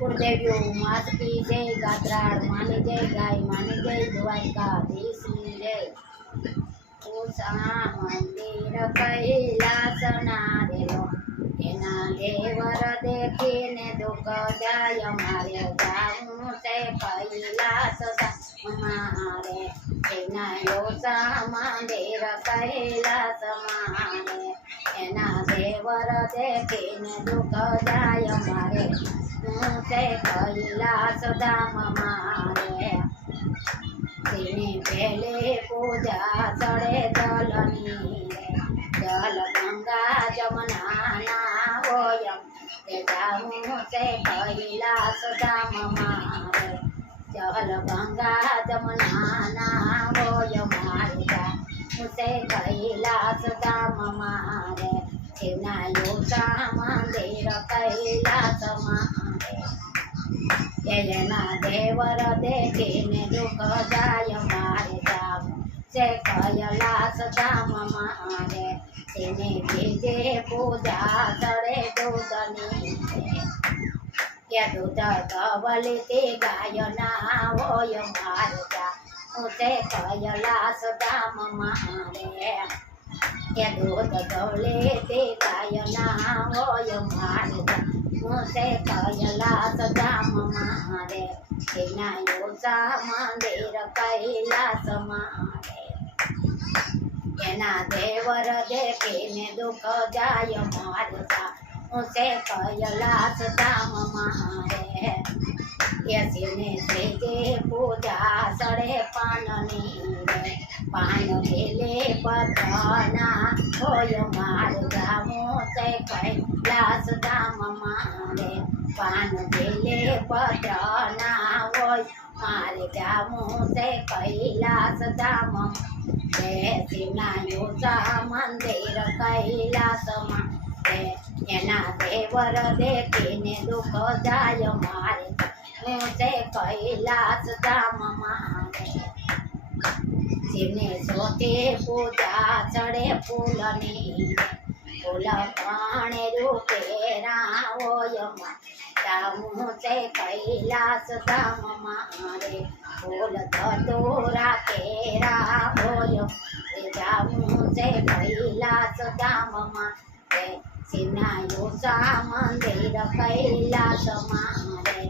કુળદેવીઓ માત કી જય, ગાત્રાળ માની જય, ગાય માની જય, દ્વારકાધીશની જય. ઉષા મંદિર કૈલાસના દેવો, એના દેવર દેખીને દુઃખ જાય મારે. જાવું છે કૈલાસ મારે, એના ઉષા મંદિર કૈલાસ મારે, એના દેવર દેખીને દુઃખ જાય મારે. હું છે કૈલાસ ધામ મારે, તેની પહેલે પૂજા ચડે જલની રે. જલ ગંગા જમના ના હોય, તે જાવું છે કૈલાસ ધામ મારે. જલ ગંગા જમના ના હોય મારે, જાવું છે કૈલાસ ધામ મારે. એના ઉષા મંદિર કૈલાસ મારે, એના દેવર દેખીને દુઃખ જાય મારે. જાવું છે કૈલાસ ધામ મારે, તેને બીજે પૂજા ચડે દૂધની રે. કે દૂધ ધવલી તે ગાય ના હોય મારે. જાવું છે કૈલાસ ધામ મારે, કે દૂધ ધવલે તે ગાય ના હોય મારે. હું છે કૈલાસ ધામ મારે, એના ઉષા મંદિર કૈલાસ મારે, એના દેવર દેખીને દુઃખ જાય મારે. હું છે કૈલાસ ધામ મારે, એસીને ત્રીજે પૂજા ચડે પાનની રે. પાન પેલે પતના હોય મારે. જાવું છે કૈલાસ ધામ મારે, પાન પેલે પતના હોય મારે. જાવું છે કૈલાસ ધામ રે, શિવના ઉષા મંદિર કૈલાસ મારે, એના દેવર દેખીને દુઃખ જાય મારે. હું છે કૈલાસ ધામ મારે, શિવને સોતે પૂજા ચડે ફૂલની રે. ફૂલ પાણે રૂપેરા હોય મારે. જાવું છે કૈલાસ ધામ મારે, ફૂલ ધતૂરા કેરા હોય. જાવું છે કૈલાસ ધામ મારે, શિવના ઉષા મંદિર કૈલાસ મારે,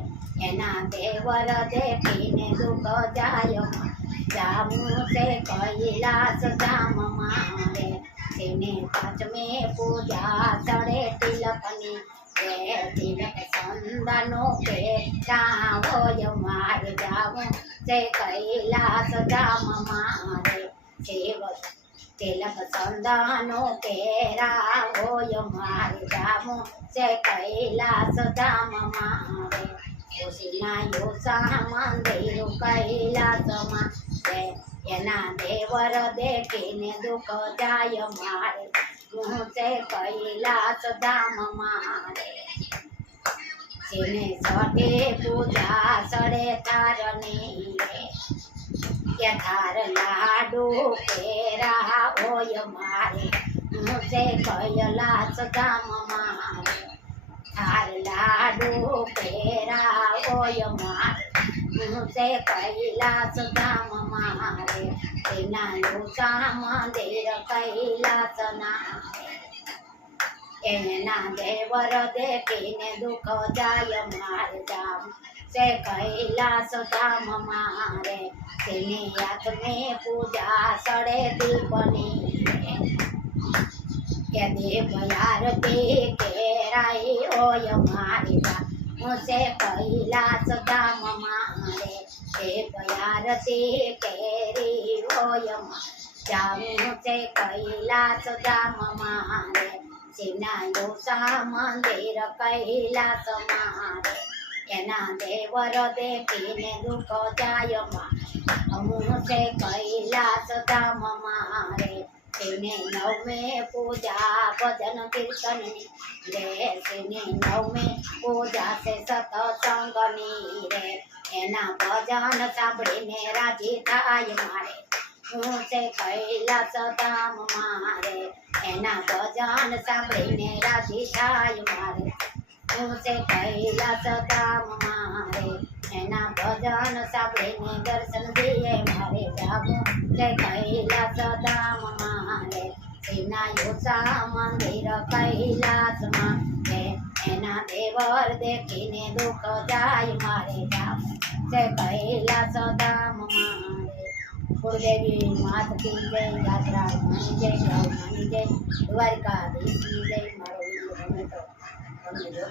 એના દેવર દેખીને દુઃખ જાય મારે. જાવું છે કૈલાસ ધામ મારે, તેને પાંચમે પૂજા ચડે તિલકની રે. તિલક સંદાનો પેટા હોય મારે. જાવું છે કૈલાસ ધામ મારે, શિવ તિલક સંદાનો પેરા હોય મારે. જાવું છે કૈલાસ ધામ મારે, ઉષીના ઉષા મંદિર કૈલાસ મારે, એના દેવર દેખીને દુઃખ જાય મારે. હું છે કૈલાસ ધામ મારે, જેને સટે પૂજા ચડે તારની રે. કે થાર લાડુ પેરા હોય મારે. હું છે કૈલાસ ધામ મારે, થાર લાડુ પેરા હોય મારે. હું છે કૈલાસ ધામ મારે, એના ઉષા મંદિર કૈલાસ ના, એના દેવર દેખીને દુઃખ જાય મારે. જાવું છે કૈલાસ ધામ મારે, તેને હાથમે પૂજા ચડે દીપની રે. કે દેવ આરતી કેરાઈ હોય મારે. હું છે કૈલાસ ધામ મારે, દેવ આરતી કેરી હોય મારે. જાવું છે કૈલાસ ધામ મારે, શિવના ઉષા મંદિર કૈલાસ મારે, એના દેવર દેખીને દુઃખ જાય મારે. હું છે કૈલાસ ધામ મારે, તેને નવમે પૂજા ભજન કીર્તનની રે. તેને નવમે પૂજા છે સતસંગની રે. એના ભજન સાંભળીને રાજી થાય મારે. હું છે કૈલાસ ધામ મારે, એના ભજન સાંભળીને રાજી થાય મારે. હું છે કૈલાસ ધામ ભજન સાંભળીને દર્શન દઈએ મારે જાવું જય કૈલાસ ધામ મારે એના યોસા મંદિર કૈલાસમાં એના દેવર દેખીને દુઃખ જાય મારે જાવું જય કૈલાસ ધામ મારે કુળદેવી માત કી જય ગાત્રા માની જય ગૌ માની જય દ્વારકાધીશની જય મારો વિડીયો ગમે તો તમને